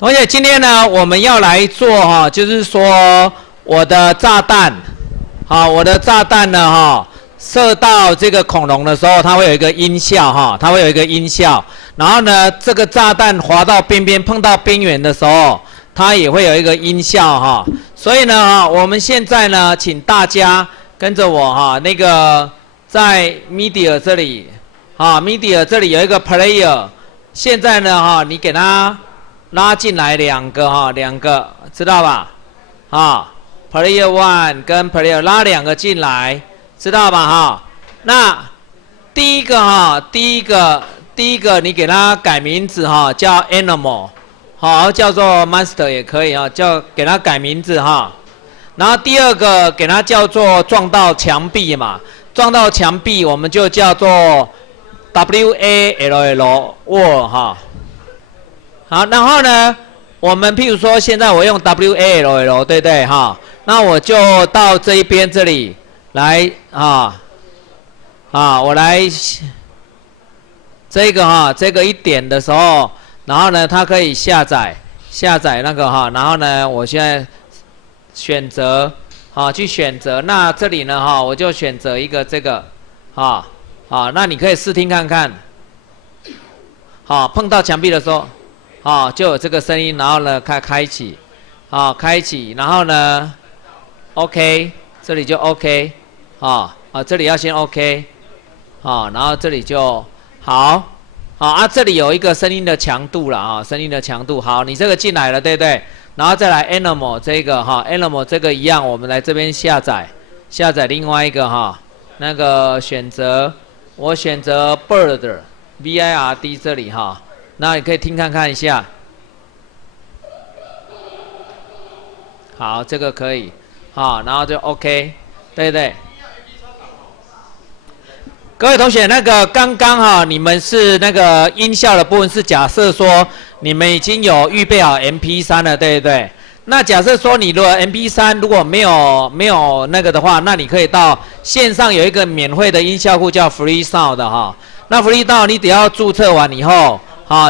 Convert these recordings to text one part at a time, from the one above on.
同学，今天呢，我们要来做就是说我的炸弹，我的炸弹呢射到这个恐龙的时候，它会有一个音效它会有一个音效。然后呢，这个炸弹滑到边边碰到边缘的时候，它也会有一个音效所以呢我们现在呢，请大家跟着我那个在 Media 这里Media 这里有一个 Player， 现在呢你给它拉进来两个知道吧？Player One 跟 Player 拉两个进来，知道吧？那第一个你给它改名字叫 Animal， 叫做 Monster 也可以给它改名字然后第二个给它叫做撞到墙壁嘛，撞到墙壁我们就叫做 WALL Wall 好，然后呢，我们譬如说现在我用 WALL 对不对那我就到这一边这里来我来这个一点的时候，然后呢它可以下载那个然后呢我现在选择去选择，那这里呢我就选择一个这个那你可以试听看看碰到墙壁的时候就有这个声音，然后呢开启然后呢 OK 这里就 OK 这里要先 OK 然后这里就好这里有一个声音的强度了声音的强度好，你这个进来了对不对？然后再来 Animal 这个Animal 这个一样，我们来这边下载另外一个那个选择我选择 Bird BIRD 这里那你可以听看一下，好，这个可以然后就 OK 对不对？各位同学，那个刚刚你们是那个音效的部分是假设说你们已经有预备好 MP3 了，对不对？那假设说你如果 MP3 如果没有那个的话，那你可以到线上有一个免费的音效库叫 Free Sound 的那 Free Sound 你只要注册完以后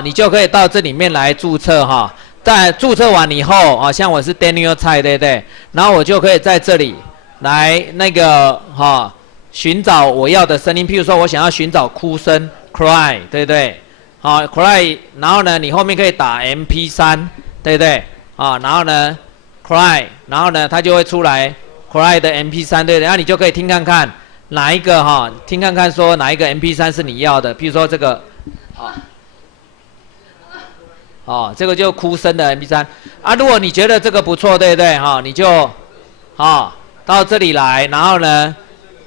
你就可以到这里面来注册在注册完以后像我是 Daniel 蔡对不对？然后我就可以在这里来那个寻找我要的声音，譬如说我想要寻找哭声 cry 对不对cry 然后呢你后面可以打 MP3 对不对然后呢 cry 然后呢它就会出来 cry 的 MP3 对不对？然后你就可以听看看哪一个听看看说哪一个 MP3 是你要的，譬如说这个这个就哭声的 MP3 如果你觉得这个不错对不对你就到这里来，然后呢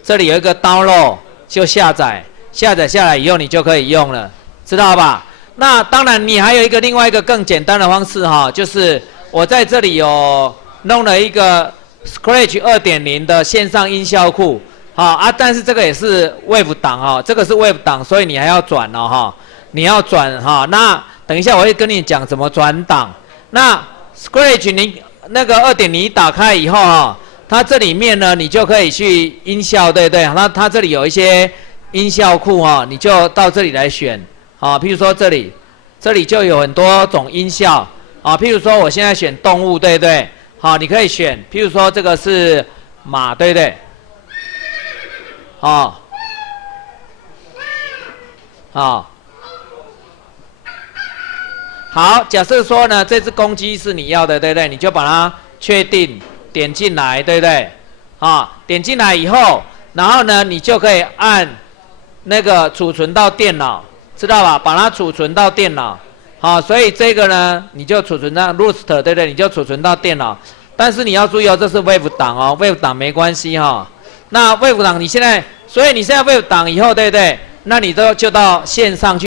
这里有一个 download 就下载下来以后你就可以用了，知道吧？那当然你还有一个另外一个更简单的方式就是我在这里有弄了一个 Scratch 2.0 的线上音效库但是这个也是 Wave 档这个是 Wave 档，所以你还要转你要转那等一下我会跟你讲怎么转档。那 Scratch 你那个 2.0 打开以后它这里面呢你就可以去音效对不对？那它这里有一些音效库你就到这里来选譬如说这里就有很多种音效譬如说我现在选动物对不对？你可以选譬如说这个是马对不对？好，假设说呢这只公鸡是你要的对不对？你就把它确定点进来对不对点进来以后，然后呢你就可以按那个储存到电脑，知道吧？把它储存到电脑所以这个呢你就储存到 Roost 对不对？你就储存到电脑，但是你要注意这是 Wave 档Wave 档没关系那 Wave 档你现在，所以你现在 Wave 档以后对不对？那你就到线上去